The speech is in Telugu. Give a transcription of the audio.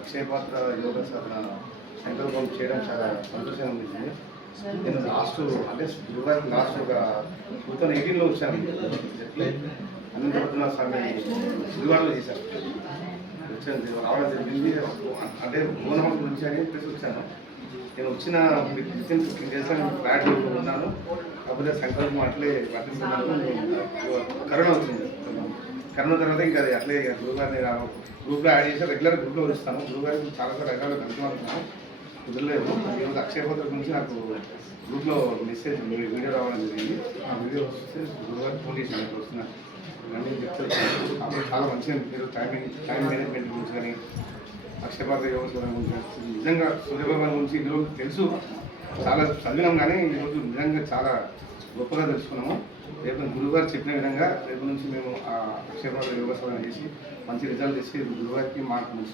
అక్షయపాత్ర యోగ సాధన సంకల్పం చేయడం చాలా సంతోషంగా అనిపించింది. నేను లాస్ట్ అంటే గురువారం లాస్ట్ ఒక 2018లో వచ్చాను. అనంతపద్మనాభ స్వామి గురువారంలో చేశాను. వచ్చాను రావడం జరిగింది. అంటే బోనం గురించి అని చెప్పేసి వచ్చాను. నేను వచ్చిన వితిన్ 15 డేస్లో నేను ఫ్లాట్ ఉన్నాను. కాకపోతే సంకల్పం అట్లే వర్తిస్తున్నాను. కరోనా వచ్చింది. కరోనా తర్వాత ఇంకా అది అట్లే గురుగారిని గ్రూప్లో యాడ్ చేసి రెగ్యులర్ గ్రూప్లో వస్తాను. గురుగారికి చాలా రకాల కలుపుతున్నాను. కుదరలేదు. ఈరోజు అక్షయపాత్ర గురించి నాకు గ్రూప్లో మెసేజ్ వీడియో రావడం జరిగింది. ఆ వీడియో వస్తే గురుగారికి ఫోన్ చేసి నాకు వస్తున్నాను. ఇవన్నీ చెప్తాను. అప్పుడు చాలా మంచిగా మీరు టైం మేనేజ్మెంట్ గురించి కానీ అక్షయపాత్ర యోగ సాధన గురించి నిజంగా సూర్యభగవాన్ గురించి ఈరోజు తెలుసు, చాలా చదివినాం. కానీ ఈరోజు నిజంగా చాలా గొప్పగా తెలుసుకున్నాము. రేపు గురుగారు చెప్పిన విధంగా రేపు నుంచి మేము ఆ అక్షయపాత్ర యోగ సాధన చేసి మంచి రిజల్ట్ ఇచ్చి గురుగారికి మాకు మంచి